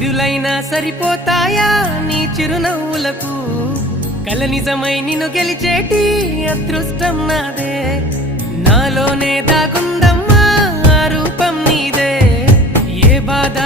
సిరులైనా సరిపోతాయా నీ చిరునవ్వులకు కల నిజమై నిన్ను గెలిచేటి అదృష్టం నాదే నాలోనే దాగుందమ్మా ఆ రూపం నీదే ఏ బాధ